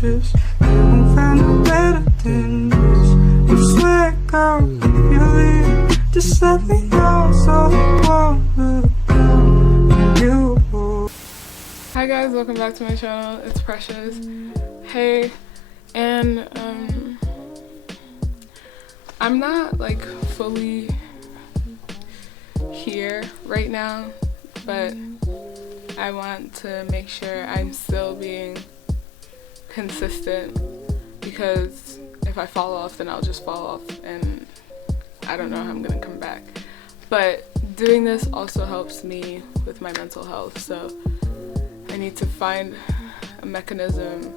precious. You won't find no better than this. You swear, girl, you leave. Just let me know so I won't look down you. Hi guys, welcome back to my channel. It's Precious. Hey, and I'm not like fully here right now, but I want to make sure I'm still being consistent, because if I fall off, then I'll just fall off and I don't know how I'm gonna come back. But doing this also helps me with my mental health, so I need to find a mechanism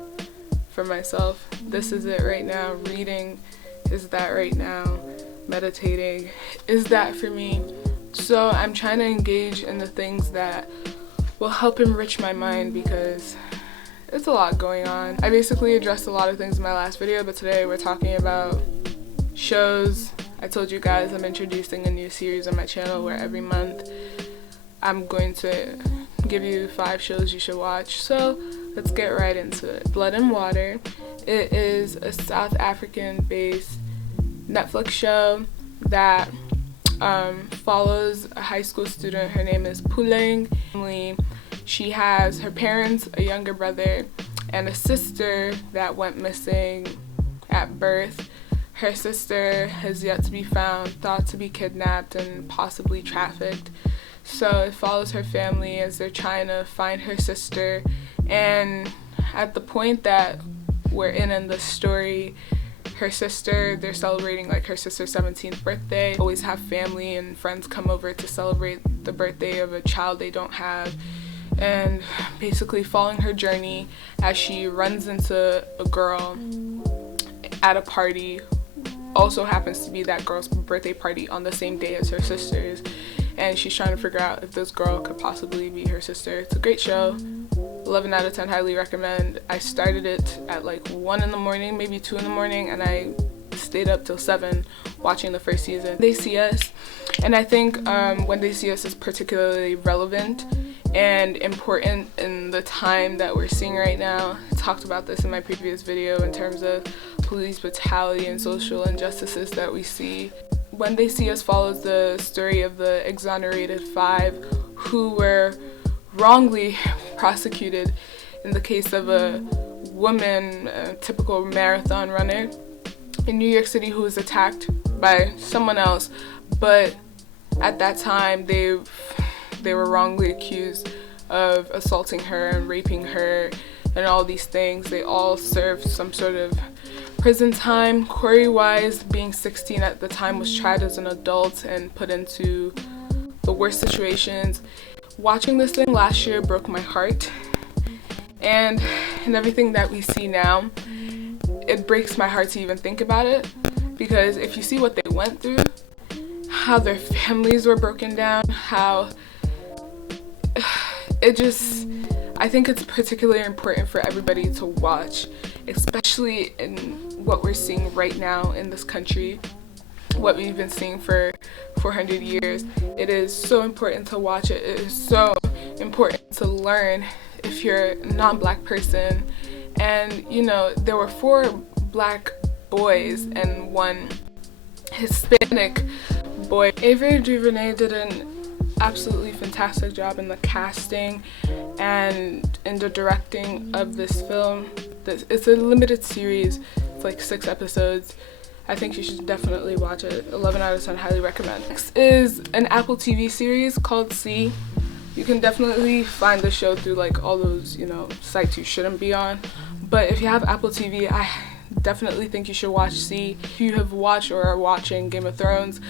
for myself. This is it right now. Reading is that right now. Meditating is that for me. So I'm trying to engage in the things that will help enrich my mind, because it's a lot going on. I basically addressed a lot of things in my last video, but today we're talking about shows. I told you guys I'm introducing a new series on my channel where every month I'm going to give you 5 shows you should watch. So let's get right into it. Blood and Water. It is a South African based Netflix show that follows a high school student. Her name is Puleng. She has her parents, a younger brother, and a sister that went missing at birth. Her sister has yet to be found, thought to be kidnapped and possibly trafficked. So it follows her family as they're trying to find her sister. And at the point that we're in the story, her sister, they're celebrating like her sister's 17th birthday. Always have family and friends come over to celebrate the birthday of a child they don't have. And basically following her journey as she runs into a girl at a party. Also happens to be that girl's birthday party on the same day as her sister's, and she's trying to figure out if this girl could possibly be her sister. It's a great show. 11 out of 10, highly recommend. I started it at like 1 in the morning, maybe 2 in the morning, and I stayed up till 7 watching the first season. They See Us, and I think When They See Us is particularly relevant and important in the time that we're seeing right now. I talked about this in my previous video in terms of police brutality and social injustices that we see. When They See Us follows the story of the exonerated 5 who were wrongly prosecuted in the case of a woman, a typical marathon runner in New York City, who was attacked by someone else, but at that time they were wrongly accused of assaulting her and raping her and all these things. They all served some sort of prison time. Corey Wise, being 16 at the time, was tried as an adult and put into the worst situations. Watching this thing last year broke my heart, and in everything that we see now, it breaks my heart to even think about it, because if you see what they went through, how their families were broken down, how I think it's particularly important for everybody to watch, especially in what we're seeing right now in this country, what we've been seeing for 400 years. It is so important to watch it. It is so important to learn if you're a non-black person. And you know, there were 4 black boys and 1 Hispanic boy. Ava DuVernay did an absolutely fantastic job in the casting and in the directing of this film. It's a limited series. It's like 6 episodes. I think you should definitely watch it. 11 out of 10, highly recommend. Next is an Apple TV series called See. You can definitely find the show through like all those, you know, sites you shouldn't be on. But if you have Apple TV, I definitely think you should watch See. If you have watched or are watching Game of Thrones,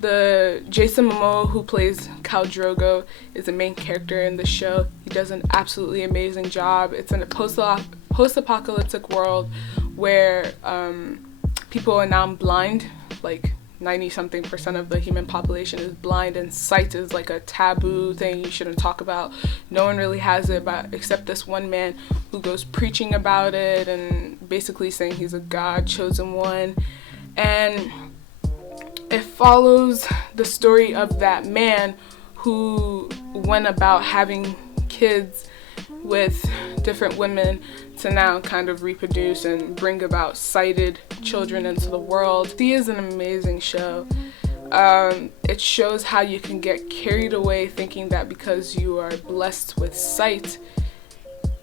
the Jason Momoa, who plays Khal Drogo, is the main character in the show. He does an absolutely amazing job. It's in a post-apocalyptic world where people are now blind, like 90-something% of the human population is blind, and sight is like a taboo thing you shouldn't talk about. No one really has it except this one man who goes preaching about it and basically saying he's a God chosen one. And it follows the story of that man who went about having kids with different women to now kind of reproduce and bring about sighted children into the world. It is an amazing show. It shows how you can get carried away thinking that because you are blessed with sight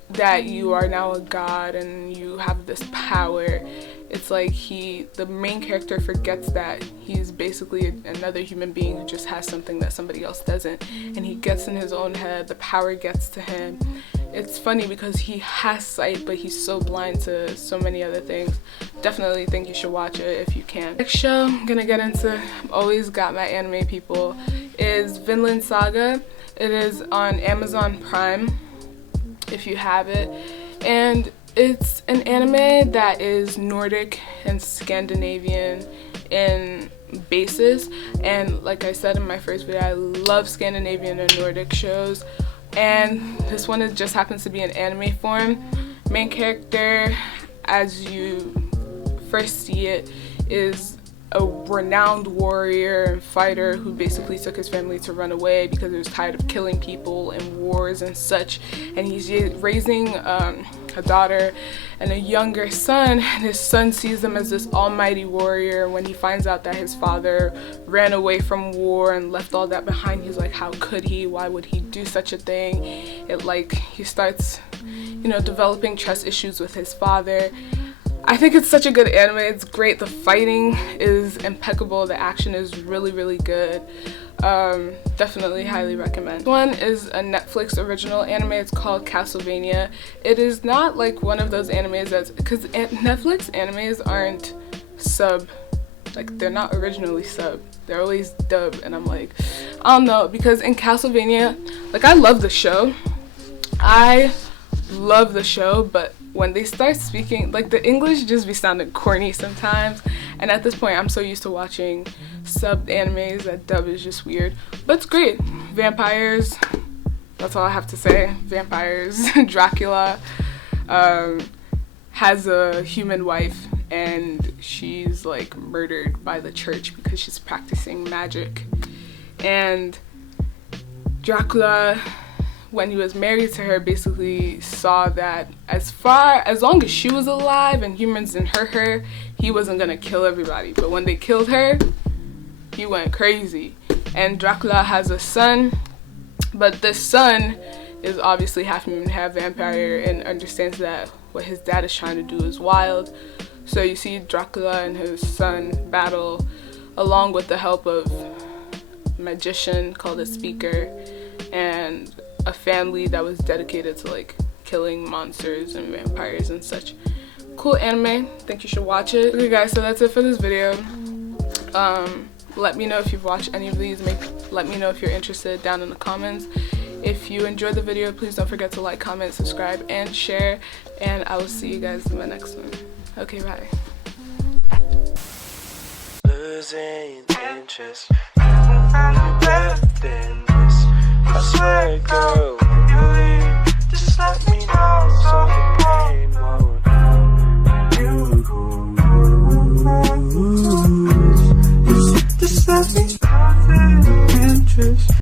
that you are now a god and you have this power. It's like the main character forgets that he's basically another human being who just has something that somebody else doesn't, and he gets in his own head, the power gets to him. It's funny because he has sight, but he's so blind to so many other things. Definitely think you should watch it if you can. Next show I'm gonna get into, always got my anime people, is Vinland Saga. It is on Amazon Prime if you have it, and it's an anime that is Nordic and Scandinavian in basis, and like I said in my first video, I love Scandinavian and Nordic shows, and this one just happens to be in anime form. Main character, as you first see it, is a renowned warrior and fighter who basically took his family to run away because he was tired of killing people in wars and such, and he's raising a daughter and a younger son, and his son sees him as this almighty warrior. When he finds out that his father ran away from war and left all that behind, he's like, how could he? Why would he do such a thing? He starts, developing trust issues with his father. I think it's such a good anime. It's great. The fighting is impeccable. The action is really, really good. Definitely highly recommend. This one is a Netflix original anime. It's called Castlevania. It is not like one of those animes that's, because Netflix animes aren't sub, like they're not originally sub. They're always dub, and I'm like, I don't know, because in Castlevania, like I love the show. But when they start speaking, like the English just be sounding corny sometimes, and at this point I'm so used to watching subbed animes that dub is just weird, but it's great. Vampires, that's all I have to say. Vampires. Dracula has a human wife, and she's like murdered by the church because she's practicing magic, and Dracula, when he was married to her, basically saw that as long as she was alive and humans didn't hurt her, he wasn't gonna kill everybody. But when they killed her, he went crazy. And Dracula has a son, but this son is obviously half human, half vampire, and understands that what his dad is trying to do is wild. So you see Dracula and his son battle, along with the help of a magician called a speaker, and a family that was dedicated to like killing monsters and vampires and such. Cool anime. Think you should watch it. Okay guys, so that's it for this video. Let me know if you've watched any of these. Let me know if you're interested down in the comments. If you enjoyed the video, please don't forget to like, comment, subscribe, and share, and I will see you guys in my next one. Okay, bye. Losing interest, better than this. I swear, girl.